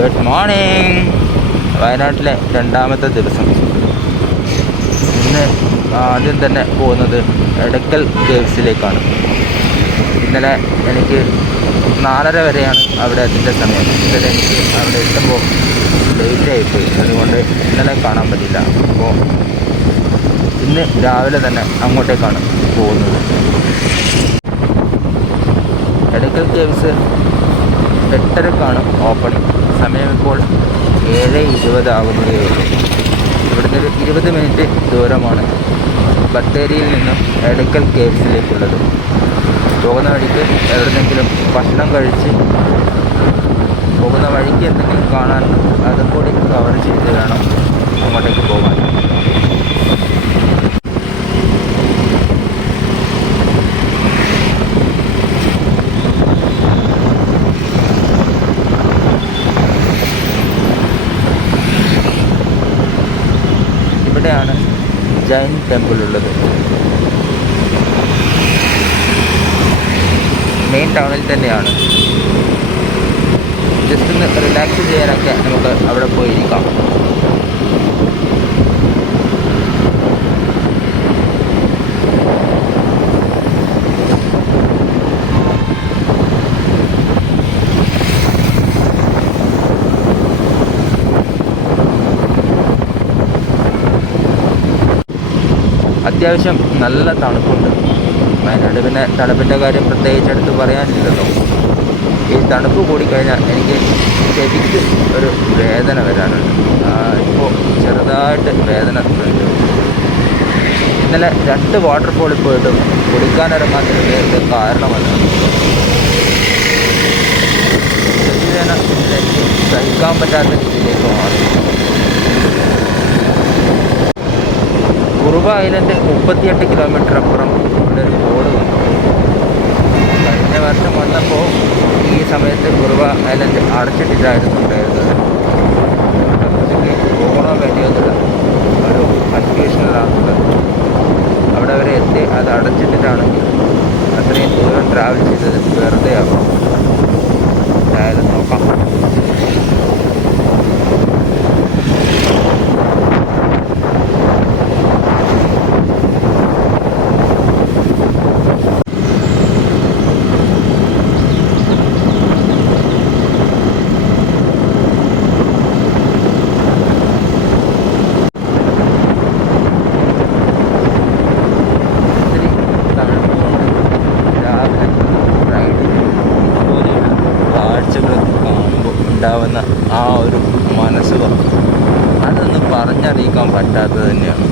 Good morning. വയനാട്ടിലെ രണ്ടാമത്തെ ദിവസം. ഇന്ന് ആദ്യം തന്നെ പോകുന്നത് എടക്കൽ കേവ്സിലേക്കാണ്. ഇന്നലെ എനിക്ക് 4:30 വരെയാണ് അവിടെ അതിൻ്റെ സമയം. ഇന്നലെ എനിക്ക് അവിടെ എത്തുമ്പോൾ ലേറ്റായിപ്പോയി, അതുകൊണ്ട് ഇന്നലെ കാണാൻ പറ്റില്ല. അപ്പോൾ ഇന്ന് രാവിലെ തന്നെ അങ്ങോട്ടേക്കാണ് പോകുന്നത്. എടക്കൽ കേവ്സ് 8:30ക്കാണ് ഓപ്പണിംഗ്. സമയം ഇപ്പോൾ 7:20 ആകുന്നതേ ഉള്ളൂ. ഇവിടുന്ന് ഒരു 20 മിനിറ്റ് ദൂരമാണ് ബത്തേരിയിൽ നിന്നും എടക്കൽ കേവ്സിലേക്കുള്ളത്. പോകുന്ന വഴിക്ക് എവിടെന്നെങ്കിലും ഭക്ഷണം കഴിച്ച് പോകുന്ന വഴിക്ക് എന്തെങ്കിലും കാണാൻ അതും കൂടി കവർ ചെയ്ത് വേണം അങ്ങോട്ടേക്ക് പോകാൻ. ഇവിടെയാണ് ജൈൻ ടെമ്പിൾ ഉള്ളത്. മെയിൻ ടൗണിൽ തന്നെയാണ്. ജസ്റ്റ് ഒന്ന് റിലാക്സ് ചെയ്യാനൊക്കെ നമുക്ക് അവിടെ പോയിരിക്കാം. അത്യാവശ്യം നല്ല തണുപ്പുണ്ട് വയനാട്. പിന്നെ തണുപ്പിൻ്റെ കാര്യം പ്രത്യേകിച്ച് എടുത്ത് പറയാനില്ലല്ലോ. ഈ തണുപ്പ് കൂടിക്കഴിഞ്ഞാൽ എനിക്ക് ചെവിക്ക് ഒരു വേദന വരാനുണ്ട്. ഇപ്പോൾ ചെറുതായിട്ട് വേദന ഉണ്ട്. ഇന്നലെ 2 വാട്ടർഫോളിൽ പോയിട്ടും കുടിക്കാനിറങ്ങാത്തതിൻ്റെ കാരണമല്ല. ചെവി വേദന എനിക്ക് സഹിക്കാൻ പറ്റാത്ത രീതിയിലേക്ക് മാറി. കുറുവ ഐലൻഡ് 38 കിലോമീറ്റർ അപ്പുറം ഇവിടെ ഒരു ബോർഡ് വന്നു. കഴിഞ്ഞ വർഷം വന്നപ്പോൾ ഈ സമയത്ത് കുറുവ ഐലൻഡ് അടച്ചിട്ടിട്ടായിരുന്നു ഉണ്ടായിരുന്നത്. പോകണോ വേണ്ടിയോ എന്നുള്ള ഒരു കൺഫ്യൂഷനിലാണുള്ളത്. അവിടെ വരെ എത്തി അത് അടച്ചിട്ടിട്ടാണെങ്കിൽ അത്രയും ദൂരം ട്രാവൽ ചെയ്തത് വെറുതെ ആകും. എന്തായാലും നോക്കാം. ഉണ്ടാവുന്ന ആ ഒരു മനസ്സുഖം അതൊന്നും പറഞ്ഞറിയിക്കാൻ പറ്റാത്തത് തന്നെയാണ്.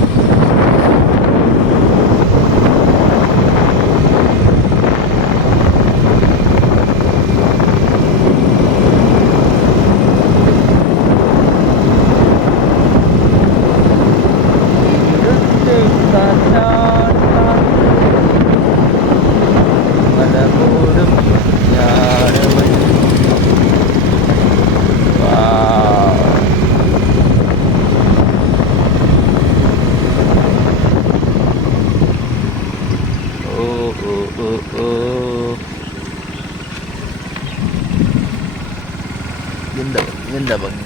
എന്താ ഭംഗി,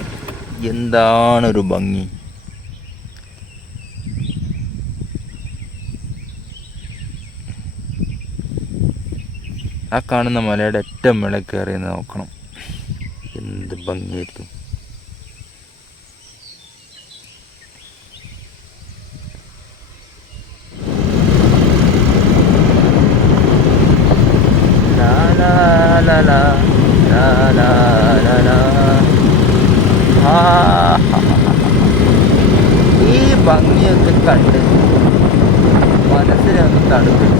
എന്താണൊരു ഭംഗി. ആ കാണുന്ന മലയുടെ ഏറ്റവും മേളിൽ കയറി നോക്കണം, എന്ത് ഭംഗിയായിരിക്കും. ഈ ഭംഗിയൊക്കെ കണ്ട് മനസ്സിനൊന്ന് തണുക്കും.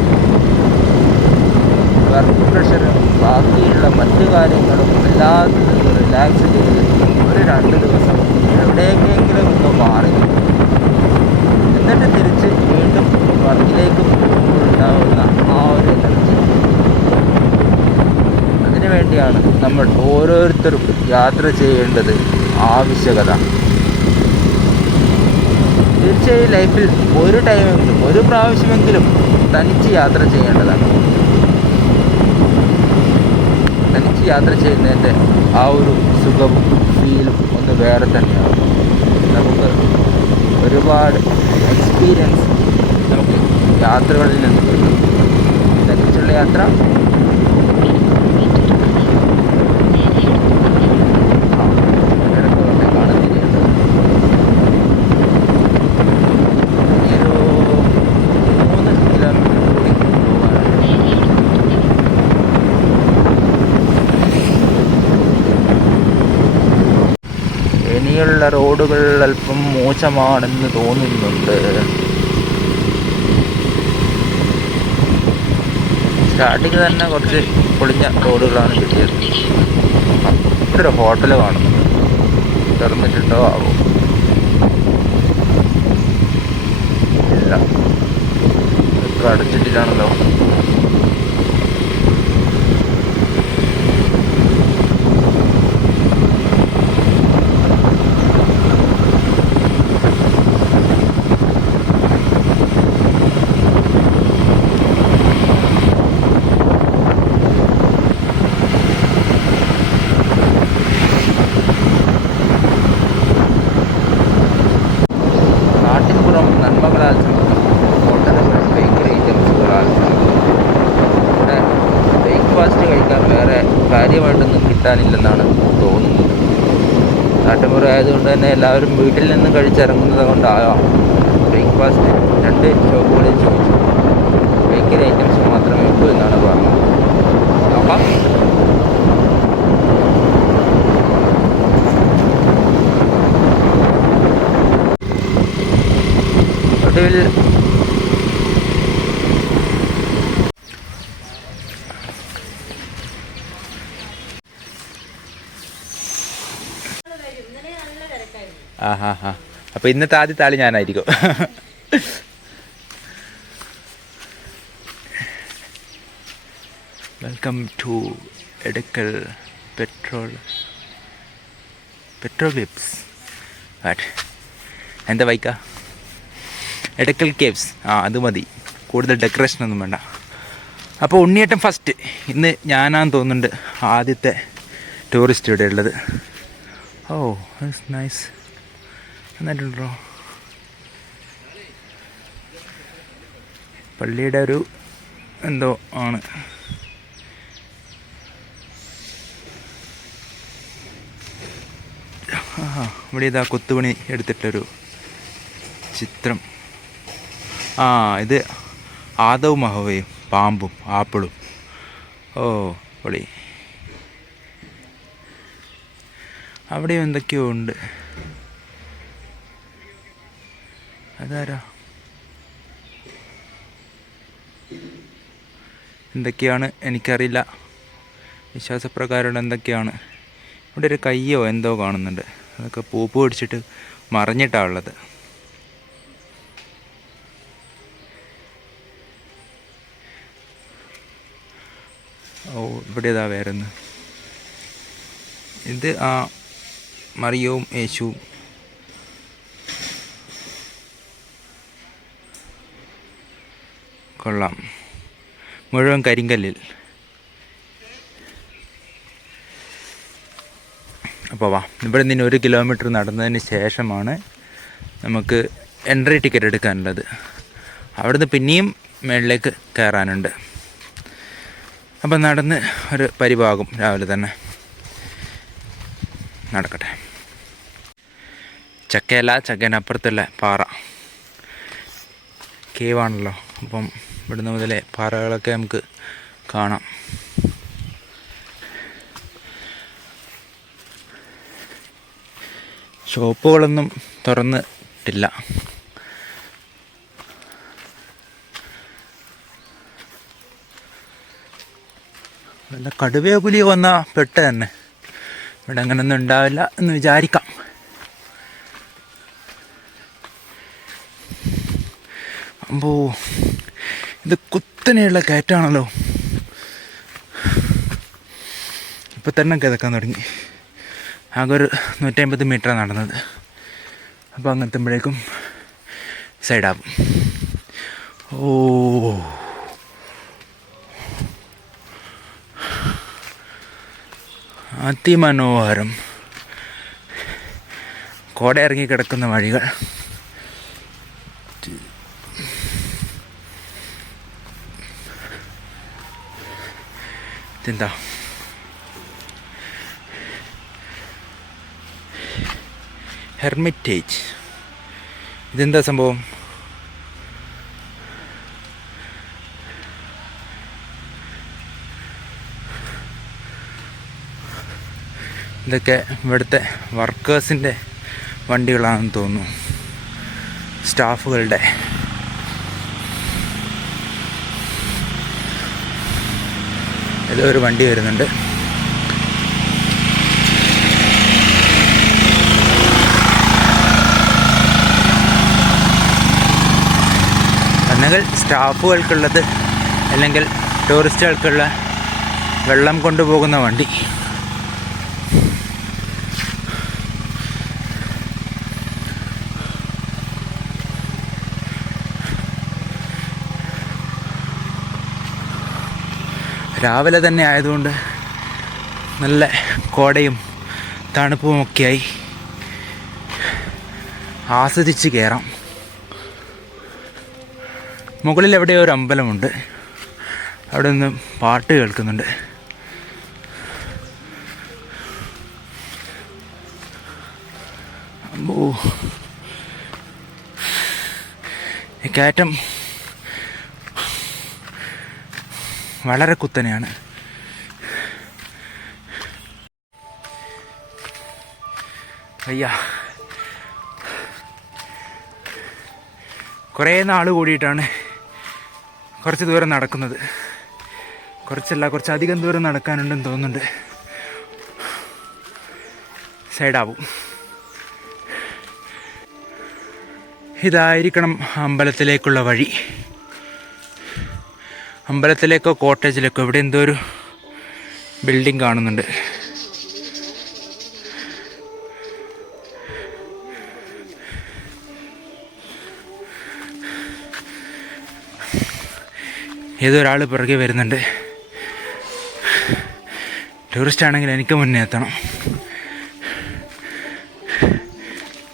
വർക്ക് പ്രഷറും ബാക്കിയുള്ള മറ്റു കാര്യങ്ങളും എല്ലാത്തിനും ഒന്ന് റിലാക്സ് ചെയ്ത് ഒരു 2 ദിവസം എവിടെയെങ്കിലും ഒന്ന് മാറി എന്നിട്ട് തിരിച്ച് വീണ്ടും വർക്കിലേക്ക് പോകുമ്പോഴുണ്ടാവുന്ന ആ ഒരു എനർജി, അതിനു വേണ്ടിയാണ് നമ്മൾ ഓരോരുത്തരും യാത്ര ചെയ്യേണ്ടത് ആവശ്യകത. തീർച്ചയായും ലൈഫിൽ ഒരു ടൈമെങ്കിലും, ഒരു പ്രാവശ്യമെങ്കിലും തനിച്ച് യാത്ര ചെയ്യേണ്ടതാണ്. തനിച്ച് ബസ്സിൽ യാത്ര ചെയ്യുന്നതിൻ്റെ ആ ഒരു സുഖവും ഫീലും ഒന്ന് വേറെ തന്നെയാണ്. നമുക്ക് ഒരുപാട് എക്സ്പീരിയൻസ് നമുക്ക് യാത്രകളിൽ നിന്ന് കിട്ടും. തിരിച്ചുള്ള യാത്ര ഇനിയുള്ള റോഡുകൾ അല്പം മോശമാണെന്ന് തോന്നുന്നുണ്ട്. സ്റ്റാർട്ടിങ് തന്നെ കുറച്ച് പൊളിഞ്ഞ റോഡുകളാണ് കിട്ടിയത്. ഒരു ഹോട്ടൽ കാണുന്നുണ്ട്, തുറന്നിട്ടുണ്ടോ ആവോ? ഇല്ല, ഇപ്പം അടച്ചിട്ടില്ലാണല്ലോ. നന്മകളാൽ ഹോട്ടലുകൾ, ബേക്കറി ഐറ്റംസുകളാൽ ഇവിടെ ബ്രേക്ക്ഫാസ്റ്റ് കഴിക്കാൻ വേറെ കാര്യമായിട്ടൊന്നും കിട്ടാനില്ലെന്നാണ് തോന്നുന്നത്. നാട്ടുമുറ ആയതുകൊണ്ട് തന്നെ എല്ലാവരും വീട്ടിൽ നിന്ന് കഴിച്ചിറങ്ങുന്നത് കൊണ്ടാകാം ബ്രേക്ക്ഫാസ്റ്റ് 2 ഷോപ്പുകളിൽ ചോദിച്ചു. ബേക്കറി ഐറ്റംസ് മാത്രമേ ഉള്ളൂ എന്നാണ് പറഞ്ഞത്. നോക്കാം. ഒടുവിൽ അപ്പൊ ഇന്നത്തെ ആദ്യത്തെ ആള് ഞാനായിരിക്കും. Welcome to Edakkal petroglyphs. എന്താ ബൈക്ക? എടക്കൽ കേവ്സ്. അത് മതി, കൂടുതൽ ഡെക്കറേഷനൊന്നും വേണ്ട. അപ്പോൾ ഉണ്ണിയേട്ടൻ ഫസ്റ്റ്. ഇന്ന് ഞാനാന്ന് തോന്നുന്നുണ്ട് ആദ്യത്തെ ടൂറിസ്റ്റ് ഇവിടെ ഉള്ളത്. Oh that's nice. നന്നായിട്ടുണ്ടോ? പള്ളിയുടെ ഒരു എന്തോ ആണ്. ഇവിടെ ഇതാ കൊത്തുപണി എടുത്തിട്ടൊരു ചിത്രം. ഇത് ആദവും മഹവയും പാമ്പും ആപ്പിളും. ഓ പൊളി. അവിടെയും എന്തൊക്കെയോ ഉണ്ട്. അതാരാ? എന്തൊക്കെയാണ് എനിക്കറിയില്ല. വിശ്വാസപ്രകാരം എന്തൊക്കെയാണ്. ഇവിടെ ഒരു കയ്യോ എന്തോ കാണുന്നുണ്ട്. അതൊക്കെ പൂപ്പ് പിടിച്ചിട്ട് മറിഞ്ഞിട്ടാണ് ഉള്ളത്. ഓ ഇവിടെ ഇതാ വേറൊന്ന്. ഇത് മറിയവും യേശുവും. കൊള്ളാം. മുഴുവൻ കരിങ്കല്ലിൽ. അപ്പോൾ വാ, ഇവിടെ നിന്ന് 1 കിലോമീറ്റർ നടന്നതിന് ശേഷമാണ് നമുക്ക് എൻട്രി ടിക്കറ്റ് എടുക്കാനുള്ളത്. അവിടുന്ന് പിന്നെയും മേളിലേക്ക് കയറാനുണ്ട്. അപ്പം നടന്ന് ഒരു പരിഭാഗം രാവിലെ തന്നെ നടക്കട്ടെ. ചക്കേനപ്പുറത്തുള്ള പാറ കേവാണല്ലോ. അപ്പം ഇവിടുന്ന് മുതലേ പാറകളൊക്കെ നമുക്ക് കാണാം. ഷോപ്പുകളൊന്നും തുറന്നിട്ടില്ല. വല്ല കടുവയോ പുലിയോ വന്നാൽ പെട്ട് തന്നെ. ഇവിടെ അങ്ങനെയൊന്നും ഉണ്ടാവില്ല എന്ന് വിചാരിക്കാം. അമ്പോ, ഇത് കുത്തനെയുള്ള കയറ്റാണല്ലോ. ഇപ്പം തന്നെ കിതക്കാൻ തുടങ്ങി. ആകെ ഒരു 150 മീറ്ററാണ് നടന്നത്. അപ്പോൾ അങ്ങെത്തുമ്പോഴേക്കും സൈഡാകും. ഓ, അതിമനോഹരം. കോട ഇറങ്ങി കിടക്കുന്ന വഴികൾ. ഇതെന്താ ഹെർമിറ്റേജ്? ഇതെന്താ സംഭവം? ഇതൊക്കെ ഇവിടുത്തെ വർക്കേഴ്സിൻ്റെ വണ്ടികളാണെന്ന് തോന്നുന്നു, സ്റ്റാഫുകളുടെ. ഏതോ ഒരു വണ്ടി വരുന്നുണ്ട്. ഒന്നുകിൽ സ്റ്റാഫുകൾക്കുള്ളത് അല്ലെങ്കിൽ ടൂറിസ്റ്റുകൾക്കുള്ള വെള്ളം കൊണ്ടുപോകുന്ന വണ്ടി. രാവിലെ തന്നെ ആയതുകൊണ്ട് നല്ല കോടയും തണുപ്പുമൊക്കെയായി ആസ്വദിച്ച് കയറാം. മുകളിൽ എവിടെയോ ഒരു അമ്പലമുണ്ട്, അവിടെ നിന്ന് പാട്ട് കേൾക്കുന്നുണ്ട്. അമ്പോ, ഈ കയറ്റം വളരെ കുത്തനെയാണ്. അയ്യ, കുറേ നാൾ കൂടിയിട്ടാണ് കുറച്ച് ദൂരം നടക്കുന്നത്. കുറച്ചധികം ദൂരം നടക്കാനുണ്ടെന്ന് തോന്നുന്നുണ്ട്. സൈഡാവും. ഇതായിരിക്കണം അമ്പലത്തിലേക്കുള്ള വഴി. അമ്പലത്തിലേക്കോ കോട്ടേജിലേക്കോ ഇവിടെ എന്തോ ഒരു ബിൽഡിംഗ് കാണുന്നുണ്ട്. ഏതൊരാൾ പിറകെ വരുന്നുണ്ട്. ടൂറിസ്റ്റ് ആണെങ്കിൽ എനിക്ക് മുന്നേ എത്തണം.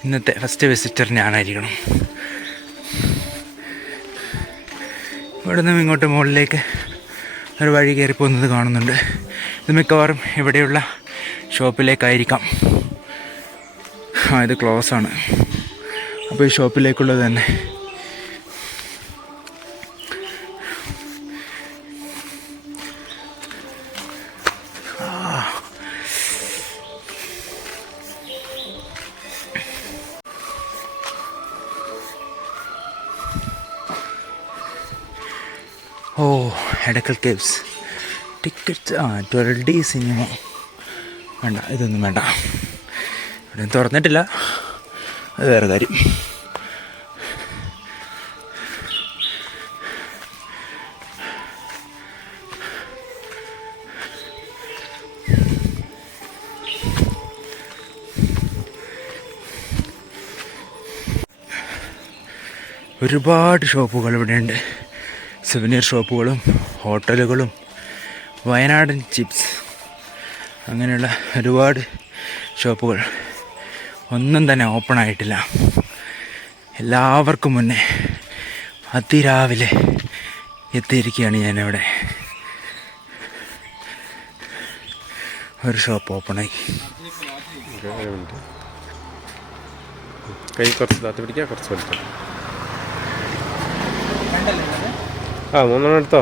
ഇന്നത്തെ ഫസ്റ്റ് വിസിറ്റർ ഞാനായിരിക്കണം. ഇവിടെ നിന്നും ഇങ്ങോട്ട് മുകളിലേക്ക് ഒരു വഴി കയറി പോകുന്നത് കാണുന്നുണ്ട്. ഇത് മിക്കവാറും ഇവിടെയുള്ള ഷോപ്പിലേക്കായിരിക്കാം. ഇത് ക്ലോസ് ആണ്. അപ്പോൾ ഈ ഷോപ്പിലേക്കുള്ളത് തന്നെ. Oh, Edakkal caves. Ticket 12D cinema വേണ്ട, ഇതൊന്നും വേണ്ട. ഇവിടെ തുറന്നിട്ടില്ല, അത് വേറെ കാര്യം. ഒരുപാട് ഷോപ്പുകൾ ഇവിടെയുണ്ട്. സുവനീർ ഷോപ്പുകളും ഹോട്ടലുകളും വയനാടൻ ചിപ്സ്, അങ്ങനെയുള്ള ഒരുപാട് ഷോപ്പുകൾ. ഒന്നും തന്നെ ഓപ്പൺ ആയിട്ടില്ല. എല്ലാവർക്കും മുന്നേ അതിരാവിലെ എത്തിയിരിക്കുകയാണ് ഞാനിവിടെ. ഒരു ഷോപ്പ് ഓപ്പണായി. കൈ കുറച്ച് താത്തി പിടിക്കുക, കുറച്ച് വലിക്കാം. മൂന്നെണ്ണം എടുത്തോ.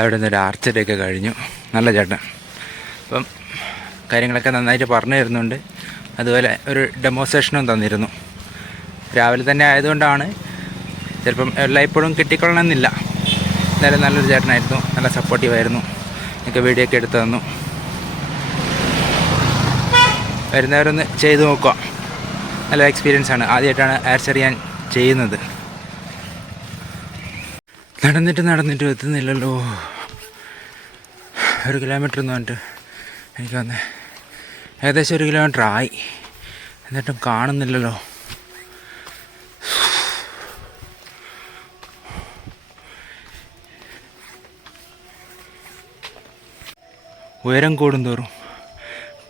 അവിടെ നിന്നൊരു ആർച്ചറിയൊക്കെ കഴിഞ്ഞു. നല്ല ചേട്ടൻ. അപ്പം കാര്യങ്ങളൊക്കെ നന്നായിട്ട് പറഞ്ഞു തരുന്നുണ്ട്. അതുപോലെ ഒരു ഡെമോൺസ്ട്രേഷനും തന്നിരുന്നു. രാവിലെ തന്നെ ആയതുകൊണ്ടാണ്, ചിലപ്പം എല്ലായ്പ്പോഴും കിട്ടിക്കൊള്ളണമെന്നില്ല. എന്തായാലും നല്ലൊരു ചേട്ടനായിരുന്നു, നല്ല സപ്പോർട്ടീവായിരുന്നു. എനിക്ക് വീഡിയോ ഒക്കെ എടുത്തു തന്നു. വരുന്നവരൊന്ന് ചെയ്ത് നോക്കുക, നല്ല എക്സ്പീരിയൻസ് ആണ്. ആദ്യമായിട്ടാണ് ആർച്ചറി ഞാൻ ചെയ്യുന്നത്. നടന്നിട്ട് എത്തുന്നില്ലല്ലോ. 1 കിലോമീറ്റർ എന്ന് പറഞ്ഞിട്ട് എനിക്ക് വന്ന് ഏകദേശം 1 കിലോമീറ്റർ ആയി, എന്നിട്ടും കാണുന്നില്ലല്ലോ. ഉയരം കൂടുന്തോറും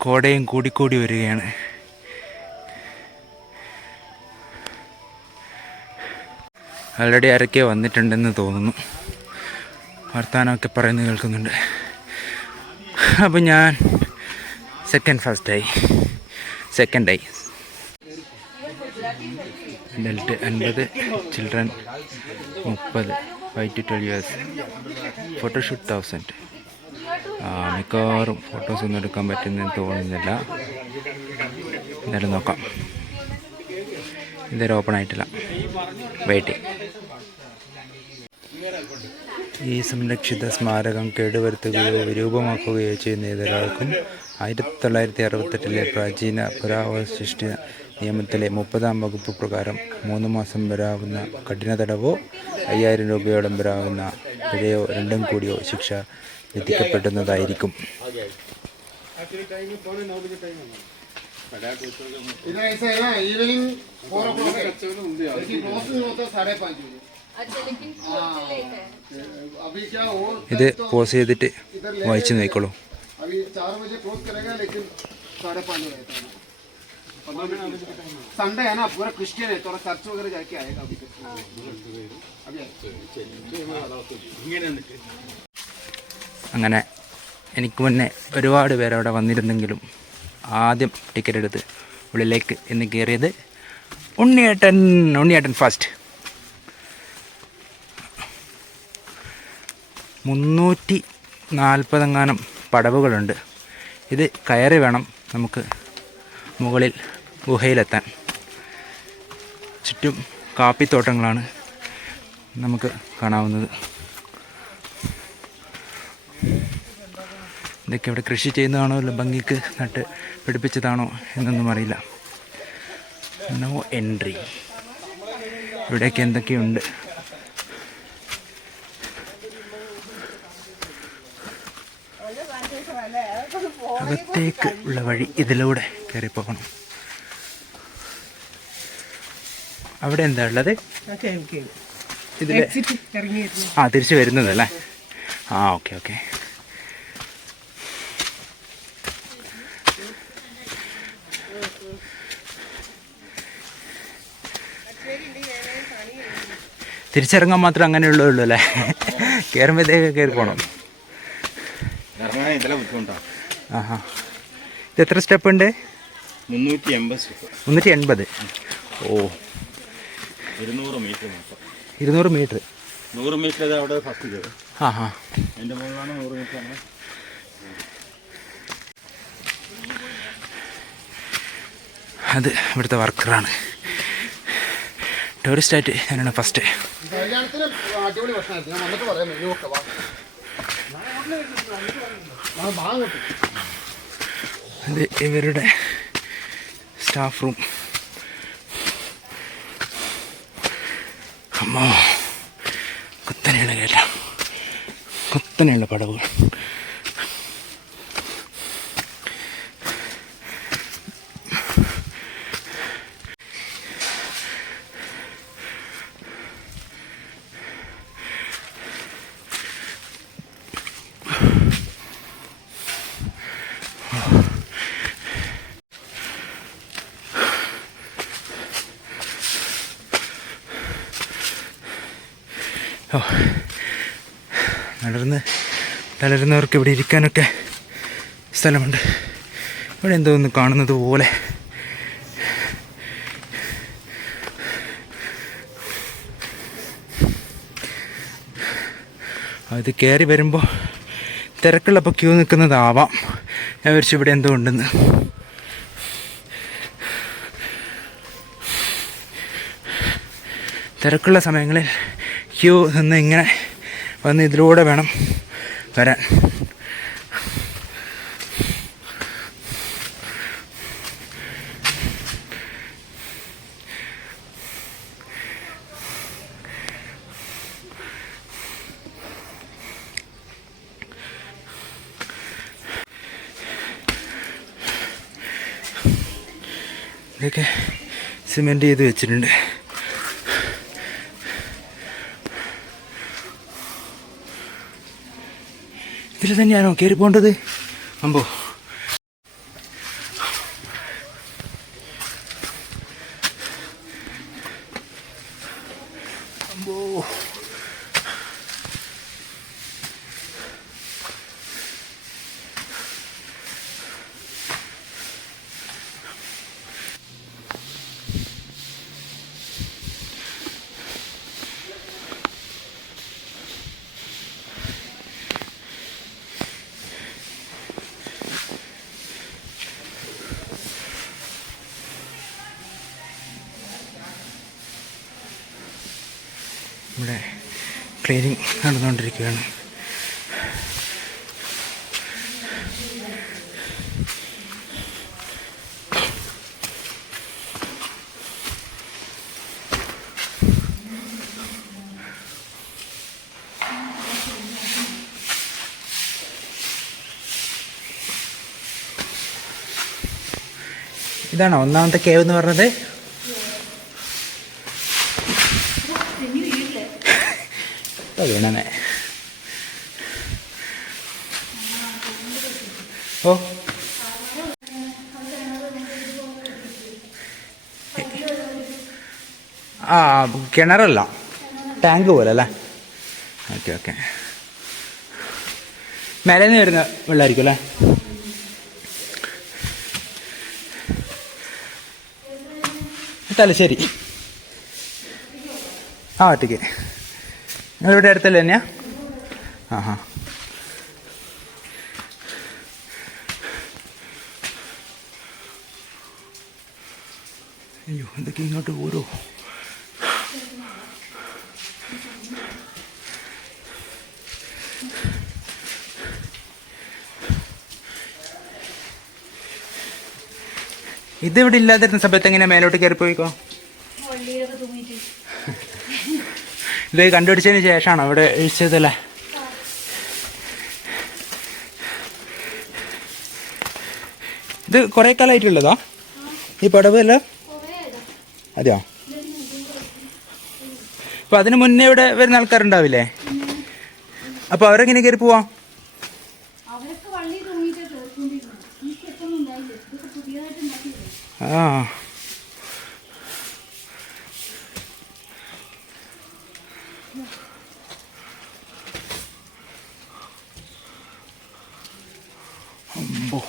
കോടയും കൂടിക്കൂടി വരികയാണ്. ആൾറെഡി ആരൊക്കെ വന്നിട്ടുണ്ടെന്ന് തോന്നുന്നു, വർത്തമാനമൊക്കെ പറയുന്നത് കേൾക്കുന്നുണ്ട്. അപ്പോൾ ഞാൻ സെക്കൻഡായി adult 50, children 30, 5 to 12 years. Photoshoot 1000. മിക്കവാറും ഫോട്ടോസൊന്നും എടുക്കാൻ പറ്റുമെന്ന് തോന്നുന്നില്ല. എന്തായാലും നോക്കാം. ഇതുവരെ ഓപ്പൺ ആയിട്ടില്ല, വെയിറ്റ്. ഈ സംരക്ഷിത സ്മാരകം കേടുവരുത്തുകയോ വിരൂപമാക്കുകയോ ചെയ്യുന്ന ഏതൊരാൾക്കും 1968 പ്രാചീന പുരാവശിഷ്ട നിയമത്തിലെ 30-ാം വകുപ്പ് പ്രകാരം 3 മാസം വരാവുന്ന കഠിന തടവോ 5000 രൂപയോളം വരാവുന്ന പിഴയോ രണ്ടും കൂടിയോ ശിക്ഷ വിധിക്കപ്പെടുന്നതായിരിക്കും. ഇത് പോസ് ചെയ്തിട്ട് വായിച്ചു നോക്കിക്കോളൂ. संडे है ना, पूरा क्रिश्चियन है, थोड़ा चर्च वगैरह जाके आएगा अभी तक. അങ്ങനെ എനിക്ക് മുന്നേ ഒരുപാട് പേര് അവിടെ വന്നിരുന്നെങ്കിലും ആദ്യം ടിക്കറ്റ് എടുത്ത് ഉള്ളിലേക്ക് ഇന്ന് കയറിയത് ഉണ്ണിയേട്ടൻ ഫസ്റ്റ്. 340 പടവുകളുണ്ട്. ഇത് കയറി വേണം നമുക്ക് മുകളിൽ ഗുഹയിലെത്താൻ. ചുറ്റും കാപ്പിത്തോട്ടങ്ങളാണ് നമുക്ക് കാണാവുന്നത്. ഇതൊക്കെ ഇവിടെ കൃഷി ചെയ്യുന്നതാണോ അല്ല ഭംഗിക്ക് നട്ട് പിടിപ്പിച്ചതാണോ എന്നൊന്നും അറിയില്ല. No entry. ഇവിടെയൊക്കെ എന്തൊക്കെയുണ്ട്. അകത്തേക്ക് ഉള്ള വഴി ഇതിലൂടെ കയറി പോകണം. അവിടെ എന്താ ഉള്ളത്? ഇതിൽ തിരിച്ച് വരുന്നതല്ലേ? ഓക്കെ. തിരിച്ചിറങ്ങാൻ മാത്രം അങ്ങനെയുള്ളൂ അല്ലേ? കയറുമ്പോഴത്തേക്ക് കയറി പോകണം. ഇത് എത്ര സ്റ്റെപ്പ് ഉണ്ട്? 380. ഓ, 200 മീറ്റർ. 200 മീറ്റർ. 100 മീറ്റർ അവിടെ ഫസ്റ്റ് കയറും. എൻ്റെ മുകളിലാണ് 100 മീറ്റർ. അത് ഇവിടുത്തെ വർക്കറാണ്. ടൂറിസ്റ്റായിട്ട് ഞാനാണ് ഫസ്റ്റ്. ഇത് ഇവരുടെ സ്റ്റാഫ് റൂം. അമ്മോ, കുത്തനെയുള്ള കയറ്റം, കുത്തനെയുള്ള പടവുകൾ. തളരുന്നവർക്ക് ഇവിടെ ഇരിക്കാനൊക്കെ സ്ഥലമുണ്ട്. ഇവിടെ എന്തോ ഒന്ന് കാണുന്നത് പോലെ. അത് കയറി വരുമ്പോൾ തിരക്കുള്ളപ്പോൾ ക്യൂ നിൽക്കുന്നതാവാം. ഞാൻ വിചാരിച്ചു ഇവിടെ എന്തോ ഉണ്ടെന്ന്. തിരക്കുള്ള സമയങ്ങളിൽ ക്യൂ നിന്ന് ഇങ്ങനെ വന്ന് ഇതിലൂടെ വേണം വരാൻ. ഇതൊക്കെ സിമെൻ്റ് ചെയ്ത് വെച്ചിട്ടുണ്ട്. ഇതിൽ തന്നെയാണോ കയറി പോകേണ്ടത്? അമ്പോ, അമ്പോ. ഇവിടെ ക്ലീനിങ് നടന്നുകൊണ്ടിരിക്കുകയാണ്. ഇതാണോ ഒന്നാമത്തെ കേവ് എന്ന് പറഞ്ഞത്? വീണനെ. ഓ, ആ കിണറല്ല, ടാങ്ക് പോലെ അല്ലേ? Okay okay. മേലെ നിന്ന് വരുന്ന വെള്ളമായിരിക്കും അല്ലേ? തലശ്ശേരി. ആ ഒറ്റയ്ക്ക്. നിങ്ങളിവിടെ അടുത്തല്ലേ തന്നെയാ? ആ. അയ്യോ, എന്തൊക്കെ ഇങ്ങോട്ട് ഓരോ. ഇതിവിടെ ഇല്ലാതിരുന്ന സമയത്ത് എങ്ങനെ മേലോട്ട് കയറി പോയിക്കോ? ഇത് കണ്ടുപിടിച്ചതിന് ശേഷമാണോ ഇവിടെ ഇഴിച്ചതല്ലേ? ഇത് കുറേ കാലമായിട്ടുള്ളതോ ഈ പടവ് അല്ല? അതെയോ? അപ്പോൾ അതിന് മുന്നേ ഇവിടെ വരുന്ന ആൾക്കാരുണ്ടാവില്ലേ? അപ്പോൾ അവരെങ്ങനെ കയറി പോവാം? ആ, അമ്പോ.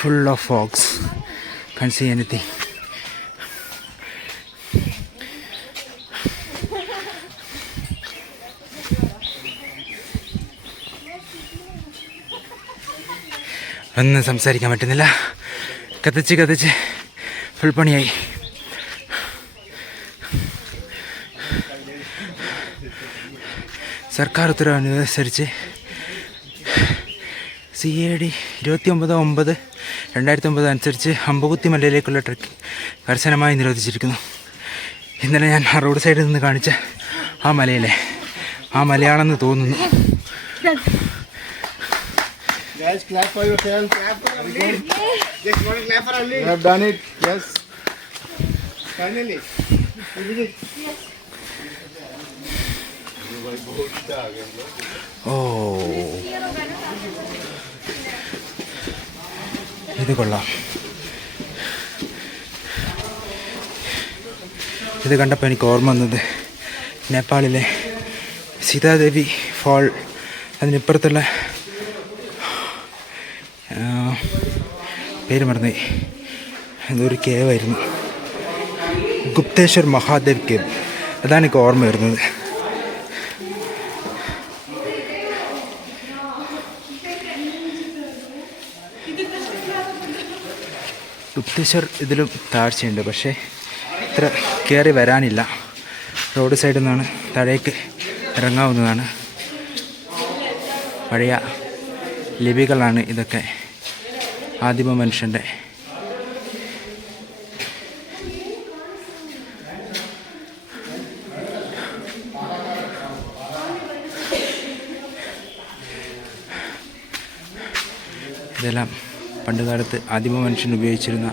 Full of fogs, can't see anything. ഒന്നും സംസാരിക്കാൻ പറ്റുന്നില്ല. കത്തിച്ച് ഫുൾ പണിയായി. സർക്കാർ ഉത്തരവനുസരിച്ച് CAD 29/9/2009 അനുസരിച്ച് അമ്പകുത്തി മലയിലേക്കുള്ള ട്രക്കിംഗ് കർശനമായി നിരോധിച്ചിരിക്കുന്നു. ഇന്നലെ ഞാൻ ആ റോഡ് സൈഡിൽ നിന്ന് കാണിച്ച ആ മലയിലെ ആ മലയാളെന്ന് തോന്നുന്നു. Guys, clap for yourself. Clap for Ali. Just want to clap for Ali. You have done it. Yes. Finally. You did it. Yes. ഓ, ഇത് കൊള്ളാം. ഇത് കണ്ടപ്പോൾ എനിക്ക് ഓർമ്മ വന്നത് നേപ്പാളിലെ സീതാദേവി ഫാൾ, അതിനിപ്പുറത്തുള്ള പേര് മറന്നേ, എന്തോരു കേവായിരുന്നു, ഗുപ്തേശ്വർ മഹാദേവ് കേവ്, അതാണ് എനിക്ക് ഓർമ്മ വരുന്നത്. ഗുപ്തേശ്വർ ഇതിലും താഴ്ചയുണ്ട്, പക്ഷേ ഇത്ര കയറി വരാനില്ല. റോഡ് സൈഡിൽ നിന്നാണ് താഴേക്ക് ഇറങ്ങാവുന്നതാണ്. പഴയ ലിപികളാണ് ഇതൊക്കെ, ആദിമ മനുഷ്യൻ്റെ. ഇതെല്ലാം പണ്ടുകാലത്ത് ആദിമ മനുഷ്യൻ ഉപയോഗിച്ചിരുന്ന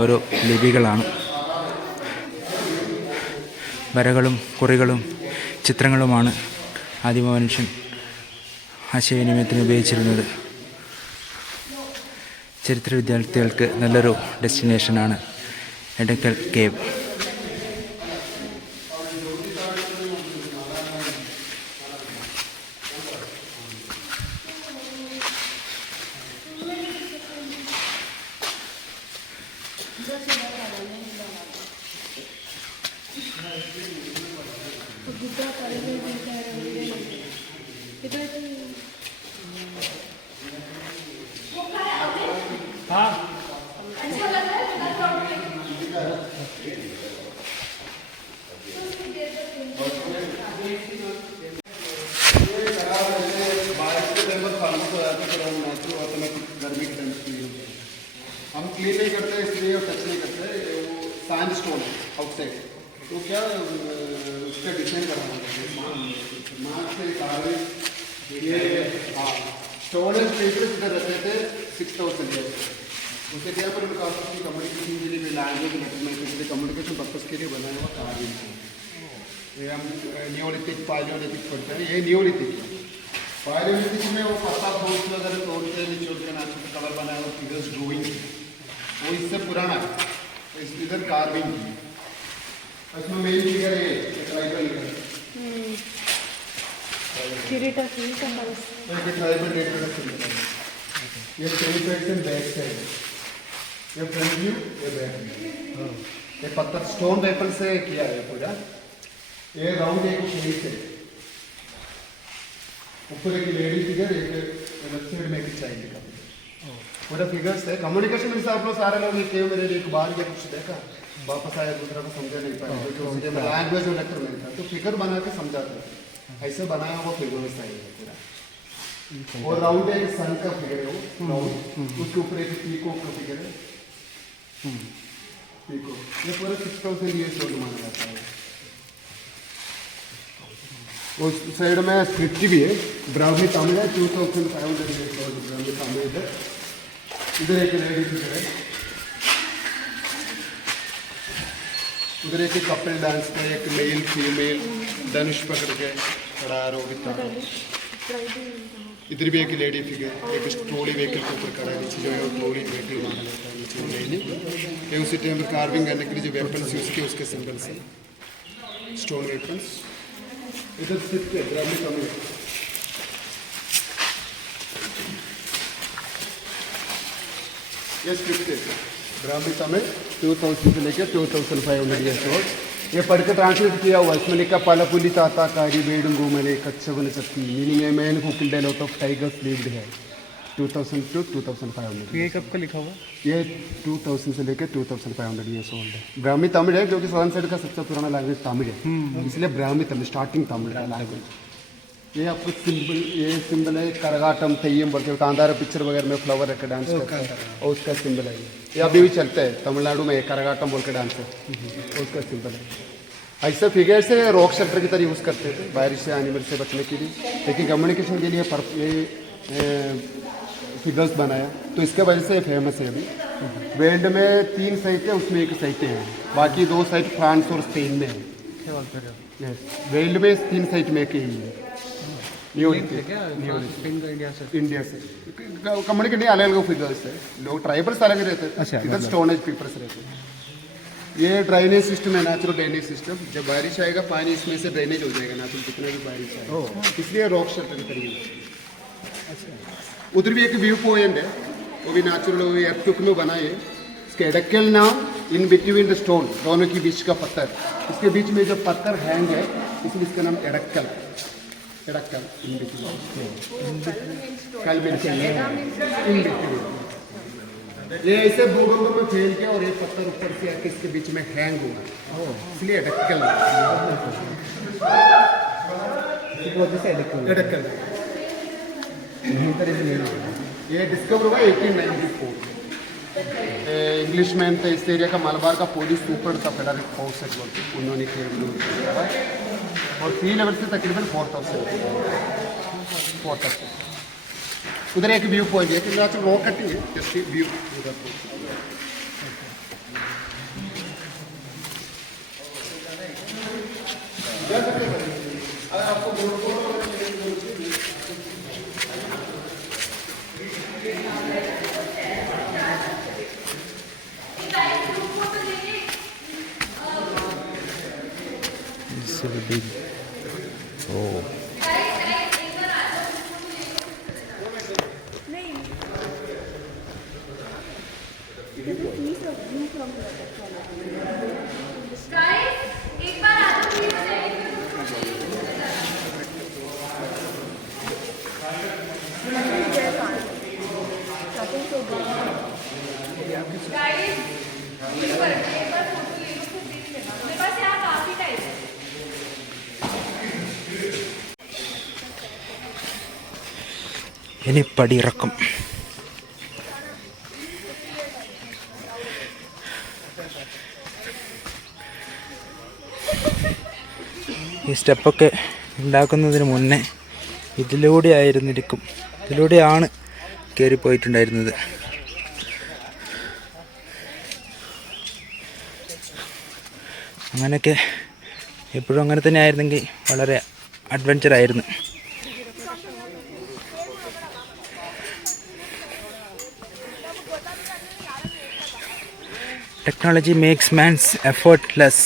ഓരോ ലിപികളാണ്. വരകളും കുറികളും ചിത്രങ്ങളുമാണ് ആദിമ മനുഷ്യൻ ആശയവിനിമയത്തിന് ഉപയോഗിച്ചിരുന്നത്. ചരിത്ര വിദ്യാർത്ഥികൾക്ക് നല്ലൊരു ഡെസ്റ്റിനേഷനാണ് എടക്കൽ കേവ്. हम क्लीन नहीं करते इसलिए और टच नहीं करते, वो सैंड स्टोन है आउटसाइड, तो क्या उसका डिजाइन कराना है मार्क से कार्य ये। हाँ, स्टोन एंड पेपर इधर रहते थे 6000 ईयर्स। उसके क्या पर कम्युनिकेशन के लिए, लैंग्वेज रिकग्नाइजेशन के लिए, कम्युनिकेशन पर्पज़ के लिए बनाया हुआ कार्य है। ये हम नियोलिथिक पालियोलिथिक पढ़ते हैं, ये नियोलिथिक है। पालियोलिथिक में वो पत्ता तोड़ वगैरह तोड़ते हैं, निचोड़ के नाच कलर बनाया हुआ फिगर्स ड्राइंग, वो इससे पुराना है। इस इधर कार्विंग की, इसमें मेन फिगर है ट्राइबल का, ट्राइबल ये फ्रंट साइड से बैक साइड, ये फ्रंट व्यू, ये बैक व्यू। ये पत्थर स्टोन वेपन से किया है पूरा। ये राउंड एक शेप है, ऊपर एक लेडी फिगर, एक लेफ्ट साइड में एक चाइल्ड का पूरा फिगर्स है। कम्युनिकेशन में आप लोग सारे लोग लिखे मेरे एक बार या कुछ देखा, वापस आया दूसरा को समझा नहीं पाया, लैंग्वेज और लेक्चर नहीं था, तो फिगर बना के समझाते हैं। ऐसे बनाया हुआ फिगर्स है पूरा। और राउंड एक सन का फिगर है, वो राउंड, उसके ऊपर एक पीकॉक का फिगर है, पीकॉक। ये पूरा 6000 ईयर्स ओल्ड माना जाता है। उस साइड में स्क्रिप्ट भी है, ब्राह्मी तमिल है, 2500 ईयर्स ओल्ड ब्राह्मी तमिल है। इधर एक लेडी फिगर है, उधर एक कपल डांस का, एक मेल फीमेल धनुष पकड़ के खड़ा आरोपित। इधर भी एक लेडी फिगर, एक ट्रॉली व्हीकल के ऊपर खड़ा है, नीचे जो है ट्रॉली व्हीकल माना जाता है, नीचे लेनी। ये उसी टाइम पर कार्विंग करने के लिए जो वेपन्स यूज किए उसके सिंबल्स हैं, स्टोन वेपन्स। इधर स्क्रिप्ट है ब्राह्मी तमिल, ये स्क्रिप्ट है ब्राह्मी तमिल 2000 से लेकर 2500 ईयर्स ओल्ड। ये पढ़ के ट्रांसलेट किया हुआ, इसमें लिखा पलपुली ताता कारी बेडुंगू मले कच्छवन चक्की, मीनिंग है man who killed a lot of tigers lived है 2000 to 2500। ये कब का लिखा हुआ? ये 2000 से लेकर 2500 ईयर्स ओल्ड है। ब्राह्मी तमिल है, क्योंकि सदर्न साइड का सबसे पुराना लैंग्वेज तमिल है, इसलिए ब्राह्मी तमिल स्टार्टिंग तमिल है लैंग्वेज। ये आपको सिंबल, ये सिंबल है करगाटम तेयम बोलते हैं, कांतारा पिक्चर वगैरह में फ्लावर रख के डांस करते हैं, और उसका सिंबल है ये अभी भी चलता है तमिलनाडु में, करगाटम बोल के डांस है, उसका सिंबल है। ऐसे फिगर से रॉक शेल्टर की तरह यूज़ करते थे बारिश से, एनिमल से बचने के लिए, लेकिन कम्युनिकेशन के लिए ये फिगर्स बनाया, तो इसके वजह से फेमस है। अभी वर्ल्ड में 3 साइट है, उसमें एक साइट है, बाकी 2 साइट फ्रांस और स्पेन में है। Yes. World में 3 साइट में की है इंडिया से कम्युनिटी नहीं अलग अलग फिगर्स है लोग ट्राइबल्स अलग रहते हैं इधर स्टोनेज पेपर्स रहते हैं ये ड्रेनेज सिस्टम है नेचुरल ड्रेनेज सिस्टम जब बारिश आएगा पानी इसमें से ड्रेनेज हो जाएगा नेचुरल जितना भी बारिश आएगा इसलिए रॉक शेल्टर करेंगे उधर भी एक व्यू पॉइंट है वो भी नेचुरल एर्थक्वेक में बना है इसके एडक्कल नाम इन बिटवीन द स्टोन दोनों के बीच का पत्थर इसके बीच में जो पत्थर हैंग है इसलिए इसका नाम एडक्कल एडक्कल इन बिटवीन कल इन बिटवीन ये ऐसे भूगर्भ में फैल गया और ये पत्थर ऊपर से आके इसके बीच में हैंग हुआ इसलिए एडक्कल एडक्कल ये डिस्कवर हुआ 1894 इंग्लिश मैन थे इस एरिया का मलबार का पुलिस सुपर था फेडरल फोर्स है बोलते उन्होंने किया और 3 लेवल से तकरीबन 4000 उधर एक व्यू पॉइंट है कि नेचुरल रॉक कटिंग है जस्ट व्यू उधर ഇനി പടിയിറക്കം. ഈ സ്റ്റെപ്പൊക്കെ ഉണ്ടാക്കുന്നതിന് മുന്നേ ഇതിലൂടെയാണ് കയറിപ്പോയിട്ടുണ്ടായിരുന്നത്. അങ്ങനെയൊക്കെ എപ്പോഴും അങ്ങനെ തന്നെ ആയിരുന്നെങ്കിൽ വളരെ അഡ്വഞ്ചറായിരുന്നു. Technology makes man's effort less.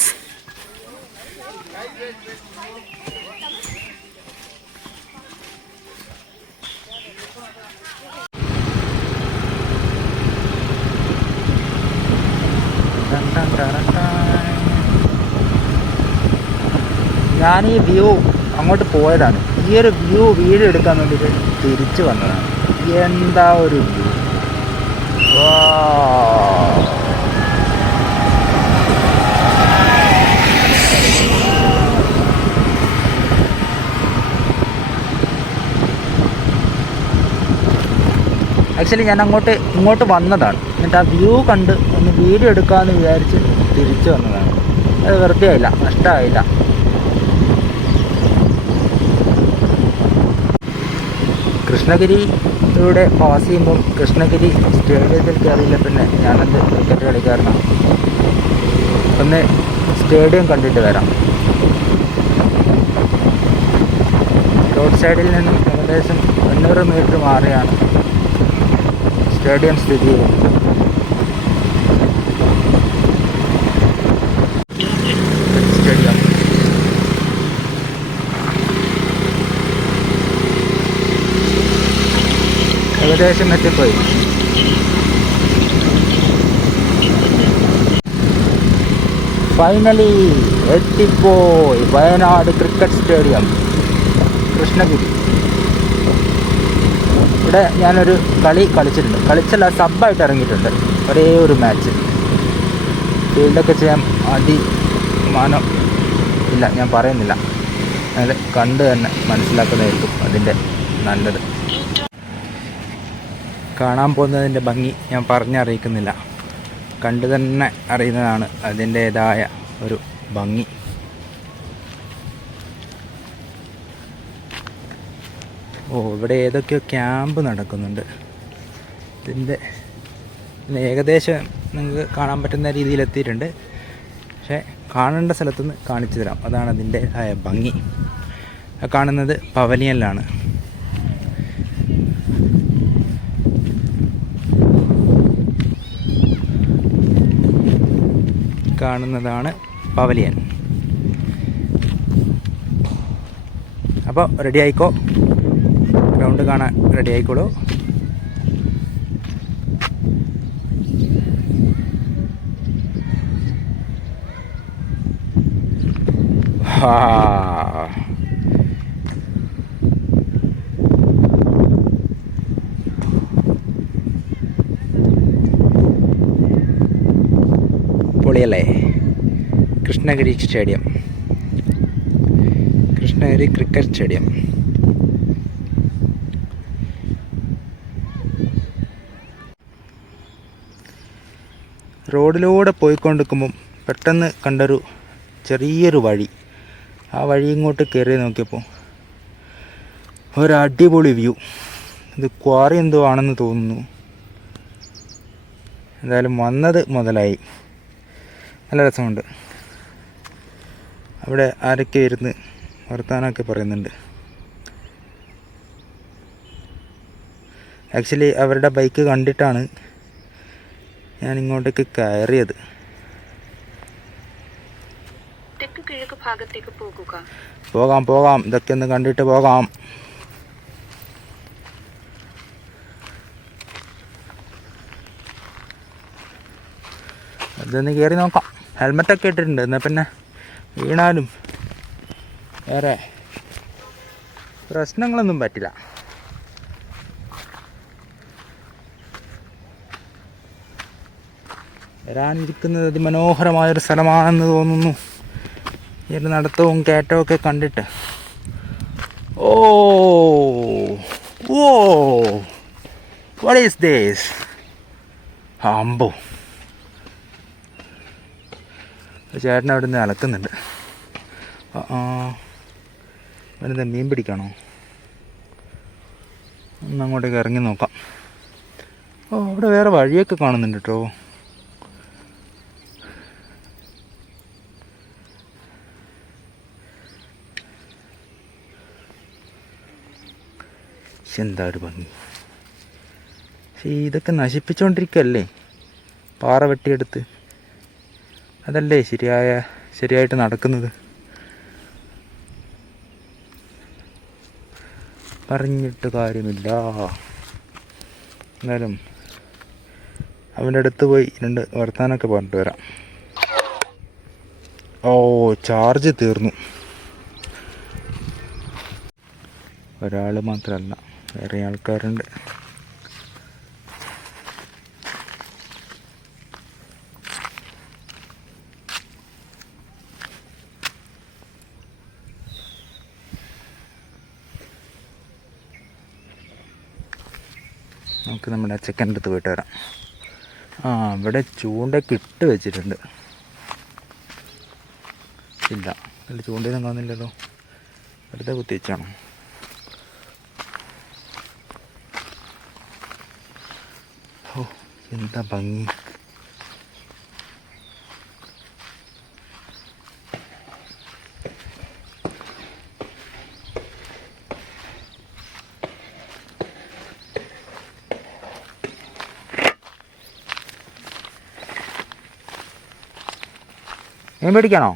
ഞാൻ ഈ വ്യൂ അങ്ങോട്ട് പോയതാണ്. ഈ ഒരു വ്യൂ വീഡിയോ എടുക്കാൻ വേണ്ടിയിട്ട് തിരിച്ചു വന്നതാണ്. എന്താ ഒരു വ്യൂ! ആക്ച്വലി ഞാൻ ഇങ്ങോട്ട് വന്നതാണ്. എന്നിട്ട് ആ വ്യൂ കണ്ട് ഒന്ന് വീഡിയോ എടുക്കാമെന്ന് വിചാരിച്ച് തിരിച്ചു വന്നതാണ്. അത് വെറുതെ ആയില്ല, നഷ്ടമായില്ല. കൃഷ്ണഗിരിയിലൂടെ പാസ് ചെയ്യുമ്പം കൃഷ്ണഗിരി സ്റ്റേഡിയത്തിൽ കയറിയില്ല പിന്നെ ഞാനത് ക്രിക്കറ്റ് കളിക്കാരനാണ്. ഒന്ന് സ്റ്റേഡിയം കണ്ടിട്ട് വരാം. റോഡ് സൈഡിൽ നിന്നും ഏകദേശം 800 മീറ്റർ മാറിയാണ് സ്റ്റേഡിയം സ്ഥിതി ചെയ്യുന്നത്. സ്റ്റേഡിയം ഏകദേശം എത്തിപ്പോയി. ഫൈനലി എത്തിപ്പോയി വയനാട് ക്രിക്കറ്റ് സ്റ്റേഡിയം കൃഷ്ണഗിരി. ഇവിടെ ഞാനൊരു കളിച്ചല്ല, സബ്ബായിട്ട് ഇറങ്ങിയിട്ടുണ്ട്. ഒരേ ഒരു മാച്ച്. ഫീൽഡൊക്കെ ചെയ്യാൻ അതിമാനം ഇല്ല, ഞാൻ പറയുന്നില്ല. അത് കണ്ട് തന്നെ മനസ്സിലാക്കുന്നതായിരിക്കും അതിൻ്റെ നല്ലത്. കാണാൻ പോകുന്നതിൻ്റെ ഭംഗി ഞാൻ പറഞ്ഞറിയിക്കുന്നില്ല, കണ്ടു തന്നെ അറിയുന്നതാണ് അതിൻ്റേതായ ഒരു ഭംഗി. ഇവിടെ ഏതൊക്കെയോ ക്യാമ്പ് നടക്കുന്നുണ്ട്. ഇതിൻ്റെ ഏകദേശം നിങ്ങൾക്ക് കാണാൻ പറ്റുന്ന രീതിയിലെത്തിയിട്ടുണ്ട്. പക്ഷേ കാണേണ്ട സ്ഥലത്തുനിന്ന് കാണിച്ചു തരാം. അതാണ് അതിൻ്റെ ഭംഗി. കാണുന്നത് പവലിയനിലാണ്. കാണുന്നതാണ് പവലിയൻ. അപ്പോൾ റെഡി ആയിക്കോ, ഗ്രൗണ്ട് കാണാൻ റെഡി ആയിക്കോളൂ. പൊളിയല്ലേ? Krishnagiri stadium, Krishnagiri cricket stadium. റോഡിലൂടെ പോയിക്കൊണ്ടിരിക്കുമ്പം പെട്ടെന്ന് കണ്ടൊരു ചെറിയൊരു വഴി. ആ വഴി ഇങ്ങോട്ട് കയറി നോക്കിയപ്പോൾ ഒരടിപൊളി വ്യൂ. ഇത് ക്വാറി എന്തോ ആണെന്ന് തോന്നുന്നു. എന്തായാലും വന്നത് മുതലായി. നല്ല രസമുണ്ട്. അവിടെ ആരൊക്കെ ഇരുന്ന് വർത്താനമൊക്കെ പറയുന്നുണ്ട്. ആക്ച്വലി അവരുടെ ബൈക്ക് കണ്ടിട്ടാണ് ഞാൻ ഇങ്ങോട്ടേക്ക് കയറിയത്. തെക്ക് കിഴക്ക് ഭാഗത്തേക്ക് പോകുക. പോകാം, ഇതൊക്കെ ഒന്ന് കണ്ടിട്ട് പോകാം. അതൊന്ന് കയറി നോക്കാം. ഹെൽമെറ്റൊക്കെ ഇട്ടിട്ടുണ്ട്, എന്നാൽ പിന്നെ വീണാലും വേറെ പ്രശ്നങ്ങളൊന്നും പറ്റില്ല. വരാനിരിക്കുന്നത് അതിമനോഹരമായൊരു സ്ഥലമാണെന്ന് തോന്നുന്നു. ഈ ഒരു നടത്തവും കയറ്റവും ഒക്കെ കണ്ടിട്ട്. Oh what is this? അമ്പോ, ചേട്ടൻ അവിടെ നിന്ന് അലക്കുന്നുണ്ട്. വെറുതെ മീൻ പിടിക്കണോ? ഒന്ന് അങ്ങോട്ടേക്ക് ഇറങ്ങി നോക്കാം. ഓ, അവിടെ വേറെ വഴിയൊക്കെ കാണുന്നുണ്ട് കേട്ടോ. എന്താ ഒരു ഭംഗി! പക്ഷേ ഇതൊക്കെ നശിപ്പിച്ചുകൊണ്ടിരിക്കുകയല്ലേ, പാറ വെട്ടിയെടുത്ത്. അതല്ലേ ശരിയായിട്ട് നടക്കുന്നത്. പറഞ്ഞിട്ട് കാര്യമില്ല. എന്നാലും അവൻ്റെ അടുത്ത് പോയി 2 വർത്താനമൊക്കെ പറഞ്ഞിട്ട് വരാം. ഓ, ചാർജ് തീർന്നു. ഒരാൾ മാത്രമല്ല, വേറെ ആൾക്കാരുണ്ട്. നമുക്ക് നമ്മുടെ ചെക്കൻ്റെ അടുത്ത് പോയിട്ട് വരാം. ഇവിടെ ചൂണ്ടയൊക്കെ ഇട്ട് വെച്ചിട്ടുണ്ട്. ഇല്ല, അതിൽ ചൂണ്ടയൊന്നും കാണുന്നില്ലല്ലോ. വെറുതെ കുത്തി വെച്ചാണോ? ഓ, എന്താ ഭംഗി! മീൻ പിടിക്കണോ?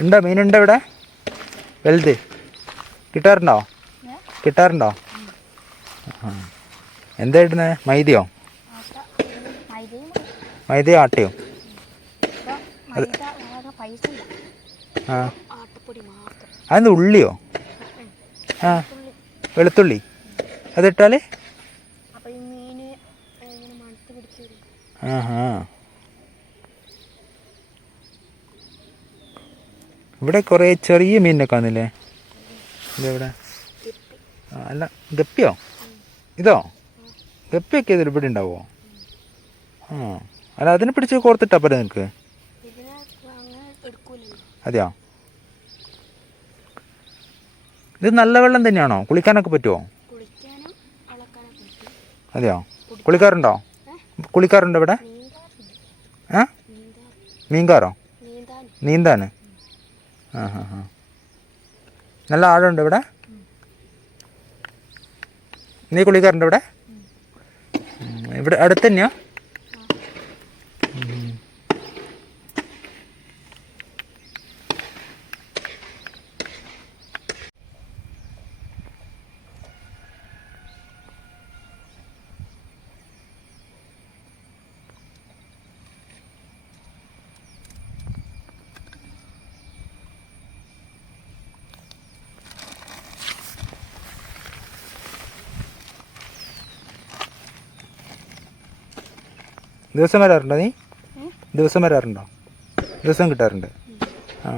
ഉണ്ടോ? മീനുണ്ടോ ഇവിടെ? വലുത് കിട്ടാറുണ്ടോ? എന്താ ഇടുന്നത്? മൈദയോ ആട്ടയോ? അതെന്ത് ഉള്ളിയോ? വെളുത്തുള്ളി അതിട്ടാൽ? ഇവിടെ കുറേ ചെറിയ മീനൊക്കെ വന്നില്ലേ? ഇതെവിടെ? അല്ല, ഗപ്പിയോ? ഇതോ? ഗപ്പിയൊക്കെ ഇതിൽ ഇവിടെ ഉണ്ടാവുമോ? അല്ല, അതിനെ പിടിച്ച് കോർത്തിട്ടാ പോലെ നിനക്ക്? അതെയോ? ഇത് നല്ല വെള്ളം തന്നെയാണോ? കുളിക്കാനൊക്കെ പറ്റുമോ? കുളിക്കാറുണ്ടോ ഇവിടെ? മീൻകാറോ? നീന്താൻ? ആ ഹാ ഹാ. നല്ല ആഴമുണ്ട് ഇവിടെ? നീ കുളിക്കാറുണ്ട് ഇവിടെ? ഇവിടെ അടുത്ത് തന്നെയാ? ദിവസം വരാറുണ്ടോ നീ? ദിവസം വരാറുണ്ടോ? ദിവസം കിട്ടാറുണ്ട്. ആ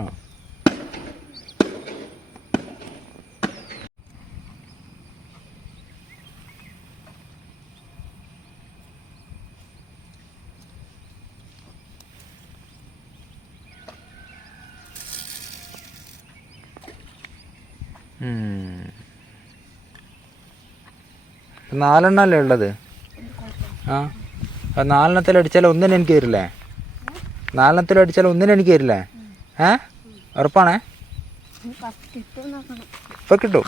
നാലെണ്ണല്ലേ ഉള്ളത്? ആ 4 അടിച്ചാൽ ഒന്നിനും എനിക്ക് തരില്ലേ? 4 അടിച്ചാൽ ഒന്നിനും എനിക്ക് തരില്ലേ? ഉറപ്പാണേ? ഇപ്പം കിട്ടും.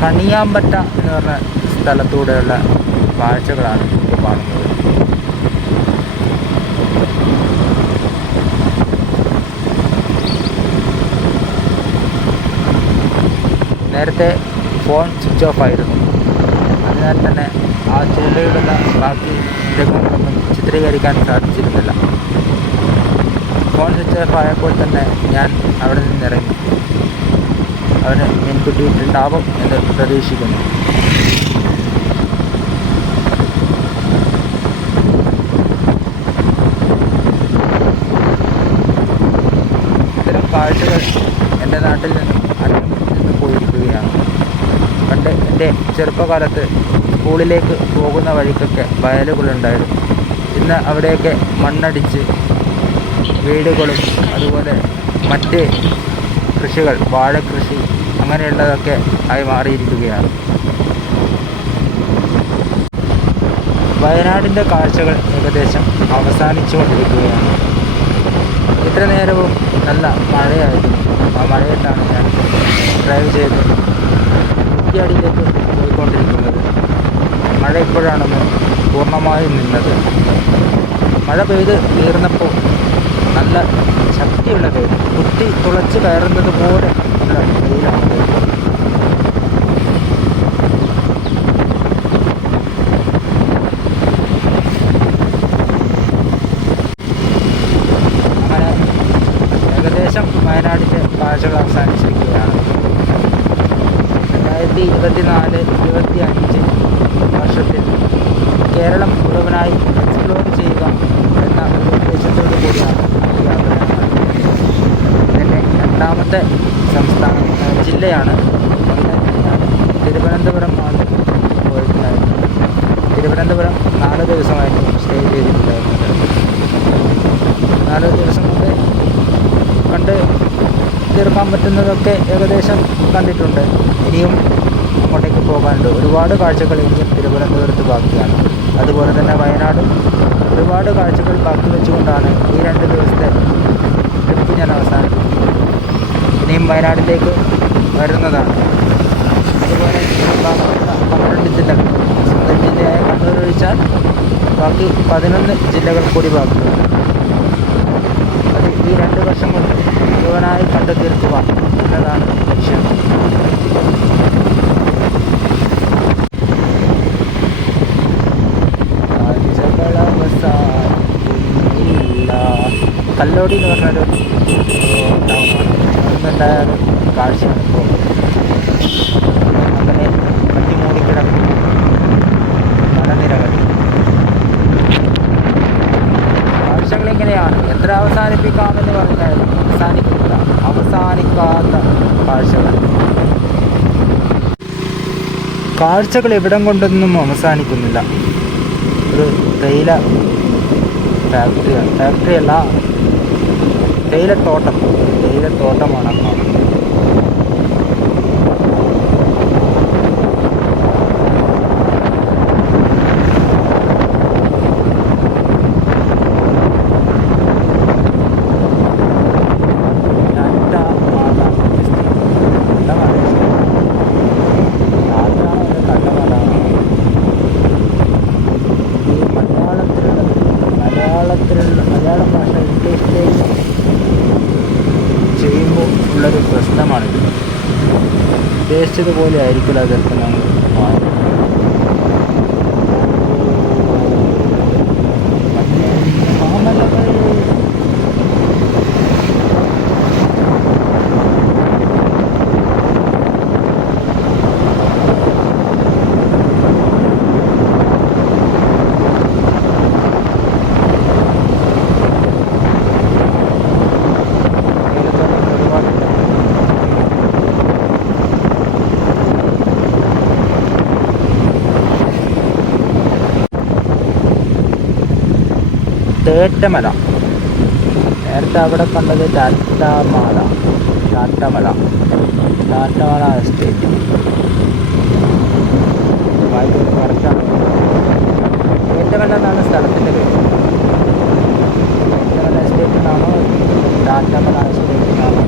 കണിയാമ്പറ്റ എന്ന് പറഞ്ഞ സ്ഥലത്തൂടെയുള്ള കാഴ്ചകളാണ് ഇപ്പോൾ കാണുന്നത്. നേരത്തെ ഫോൺ സ്വിച്ച് ഓഫ് ആയിരുന്നു. അതിനാൽ തന്നെ ആ ചുവടിലുള്ള ബാക്കി രംഗങ്ങളൊന്നും ചിത്രീകരിക്കാൻ സാധിച്ചിരുന്നില്ല. ഫോൺ സ്വിച്ച് ഓഫ് ആയപ്പോൾ തന്നെ ഞാൻ അവിടെ നിന്നിറങ്ങി. അവന് മീൻ കിട്ടിയിട്ടുണ്ടാവും എന്ന് പ്രതീക്ഷിക്കുന്നു. ഇത്തരം കാഴ്ചകൾ എൻ്റെ നാട്ടിൽ നിന്നും അന്യം നിന്ന് പോയിരിക്കുകയാണ്. പണ്ട് എൻ്റെ ചെറുപ്പകാലത്ത് സ്കൂളിലേക്ക് പോകുന്ന വഴിക്കൊക്കെ വയലുകളുണ്ടായിരുന്നു. ഇന്ന് അവിടെയൊക്കെ മണ്ണടിച്ച് വീടുകളും അതുപോലെ മറ്റ് കൃഷികൾ, വാഴക്കൃഷി അങ്ങനെയുള്ളതൊക്കെ ആയി മാറിയിരിക്കുകയാണ്. വയനാടിൻ്റെ കാഴ്ചകൾ ഏകദേശം അവസാനിച്ചുകൊണ്ടിരിക്കുകയാണ്. ഇത്ര നേരവും നല്ല മഴയായിരുന്നു. ആ മഴയത്താണ് ഞാൻ ഡ്രൈവ് ചെയ്ത് കുറ്റിയാടിയിലേക്ക് പോയിക്കൊണ്ടിരിക്കുന്നത്. മഴ ഇപ്പോഴാണൊന്ന് പൂർണ്ണമായും നിന്നത്. മഴ പെയ്ത് തീർന്നപ്പോൾ നല്ല ശക്തിയുള്ള വെയിൽ, കുത്തി തുളച്ച് കയറുന്നത് പോലെ ഉള്ള വെയിലാണ്. അങ്ങനെ ഏകദേശം വയനാടിൻ്റെ കാഴ്ചകൾ അവസാനിച്ചിരിക്കുകയാണ്. 2024-25 വർഷത്തിൽ കേരളം മുഴുവനായി എക്സ്പ്ലോർ ചെയ്യുക എന്ന ഒരു ഉദ്ദേശത്തോടു കൂടിയാണ് ഈ യാത്ര. ഇതിൻ്റെ രണ്ടാമത്തെ ജില്ലയാണ്. ഞാൻ തിരുവനന്തപുരം ആണ് പോയിട്ടുണ്ടായിരുന്നത്. തിരുവനന്തപുരം 4 ദിവസമായിരുന്നു സ്റ്റേ ചെയ്തിട്ടുണ്ടായിരുന്നത്. 4 ദിവസം കൊണ്ട് കണ്ട് തീർക്കാൻ പറ്റുന്നതൊക്കെ ഏകദേശം കണ്ടിട്ടുണ്ട്. ഇനിയും അങ്ങോട്ടേക്ക് പോകാനുണ്ട്. ഒരുപാട് കാഴ്ചകൾ ഇനിയും തിരുവനന്തപുരത്ത് ബാക്കിയാണ്. അതുപോലെ തന്നെ വയനാടും ഒരുപാട് കാഴ്ചകൾ ബാക്കി വെച്ചുകൊണ്ടാണ് ഈ 2 ദിവസത്തെ ട്രിപ്പ് ഞാൻ അവസാനിപ്പിക്കുന്നത്. ഇനിയും വയനാട്ടിലേക്ക് വരുന്നതാണ്. അതുപോലെ 12 ജില്ലകൾ, സ്വന്തം ജില്ലയായ കണ്ണൂർ ഒഴിച്ചാൽ ബാക്കി 11 ജില്ലകൾ കൂടി ബാക്കിയാണ്. അത് ഈ 2 വർഷം കൊണ്ട് മുഴുവനായി കണ്ടു തീർക്കുക എന്നതാണ് ലക്ഷ്യം. കല്ലോടി എന്ന് പറഞ്ഞൊരു ടൗണാണ്. അന്നുണ്ടായ ഒരു കാഴ്ചയാണ് ഇപ്പോൾ. അങ്ങനെ കട്ടിമൂടിക്കിടക്കുന്ന മലനിരകൾ. കാഴ്ചകളിങ്ങനെയാണ്. എത്ര അവസാനിപ്പിക്കാമെന്ന് പറഞ്ഞാൽ അവസാനിക്കുന്നില്ല. അവസാനിക്കാത്ത കാഴ്ചകൾ ഇവിടം കൊണ്ടൊന്നും അവസാനിക്കുന്നില്ല. ഒരു തേയില ഫാക്ടറിയല്ല, തേയിലത്തോട്ടമാണ് കാണുന്നത്. മലയാളം ഭാഷ ഇംഗ്ലീഷിലേക്ക് ചെയ്യുമ്പോൾ ഉള്ളൊരു പ്രശ്നമാണിത്. ഉദ്ദേശിച്ചതുപോലെ ആയിരിക്കില്ല അതൊക്കെ നമ്മൾ തേറ്റമല. നേരത്തെ അവിടെ കണ്ടത് ടാറ്റമല എസ്റ്റേറ്റ്. വായിക്കുന്നത് കറക്റ്റാണ്. തേറ്റമല എന്നാണ് സ്ഥലത്തിൻ്റെ പേര്. തേറ്റമല എസ്റ്റേറ്റ് എന്നാണോ ടാറ്റമല എസ്റ്റേറ്റ് എന്നാണോ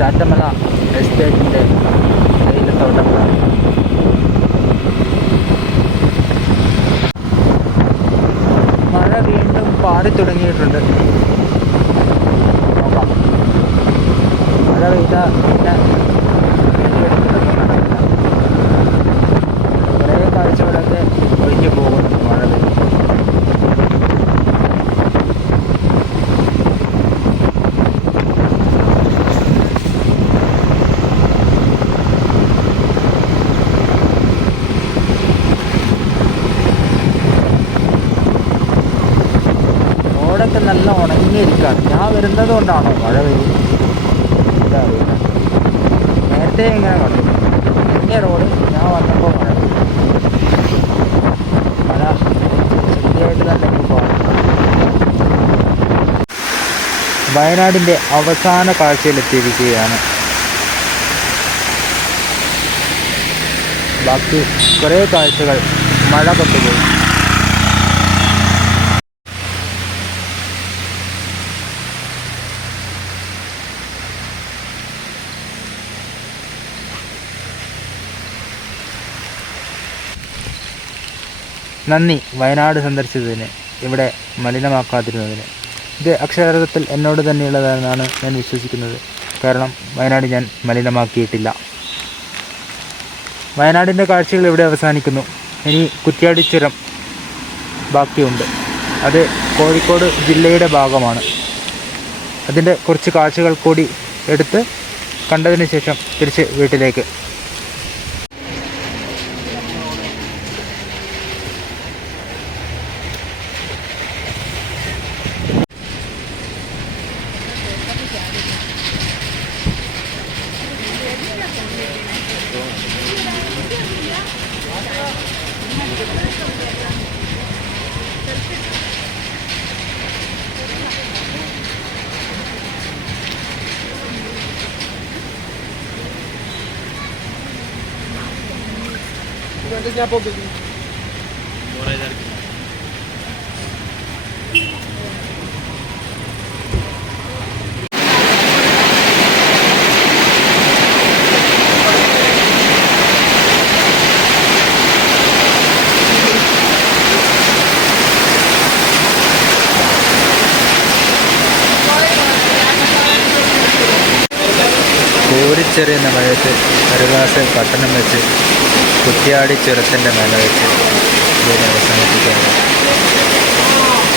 ടാറ്റമല എസ്റ്റേറ്റിൻ്റെ തേയിലത്തോട്ടങ്ങളാണ്. മഴ വീണ്ടും പാറി തുടങ്ങിയിട്ടുണ്ട്. നോക്കാം, മഴ പെയ്താൽ പിന്നെ കുറേ കാഴ്ചകളൊക്കെ ഒഴിഞ്ഞു പോകുന്നു മഴ പെയ്യുമ്പോൾ. റോഡൊക്കെ നല്ല ഉണങ്ങിയിരിക്കുകയാണ്. ഞാൻ വരുന്നത് കൊണ്ടാണോ മഴ പെയ്യുന്നത് എന്താ അറിയില്ല. നേരത്തെ ഇങ്ങനെ കണ്ടു ഉണങ്ങിയ റോഡ്, ഞാൻ വന്നപ്പോൾ മഴ പെയ്തു. മഴ ശരിയായിട്ട് തന്നെ ഇപ്പോൾ വയനാടിൻ്റെ അവസാന കാഴ്ചയിലെത്തിയിരിക്കുകയാണ്. ബാക്കി കുറേ കാഴ്ചകൾ മഴ കൊണ്ടുപോയി. നന്ദി വയനാട് സന്ദർശിച്ചതിന്, ഇവിടെ മലിനമാക്കാതിരുന്നതിന്. ഇത് അക്ഷരാർത്ഥത്തിൽ എന്നോട് തന്നെയുള്ളതെന്നാണ് ഞാൻ വിശ്വസിക്കുന്നത്. കാരണം വയനാട് ഞാൻ മലിനമാക്കിയിട്ടില്ല. വയനാടിൻ്റെ കാഴ്ചകൾ ഇവിടെ അവസാനിക്കുന്നു. ഇനി കുറ്റ്യാടി ചുരം ബാക്കിയുണ്ട്. അത് കോഴിക്കോട് ജില്ലയുടെ ഭാഗമാണ്. അതിൻ്റെ കുറച്ച് കാഴ്ചകൾ കൂടി എടുത്ത് കണ്ടതിന് ശേഷം തിരിച്ച് വീട്ടിലേക്ക്. കോരിച്ചെറിയുന്ന മഴയത്ത് ഒരു ഗ്ലാസ് പട്ടണം വെച്ച് കുറ്റ്യാടി ചുരത്തിൻ്റെ മേലെ വെച്ച് ഇതിനെ അവസാനിപ്പിക്കുകയാണ്.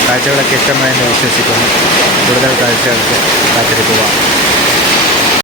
കാഴ്ചകളൊക്കെ ഇഷ്ടമായെന്ന് വിശ്വസിക്കുന്നു. കൂടുതൽ കാഴ്ചകൾക്ക് കാത്തിരിക്കുക.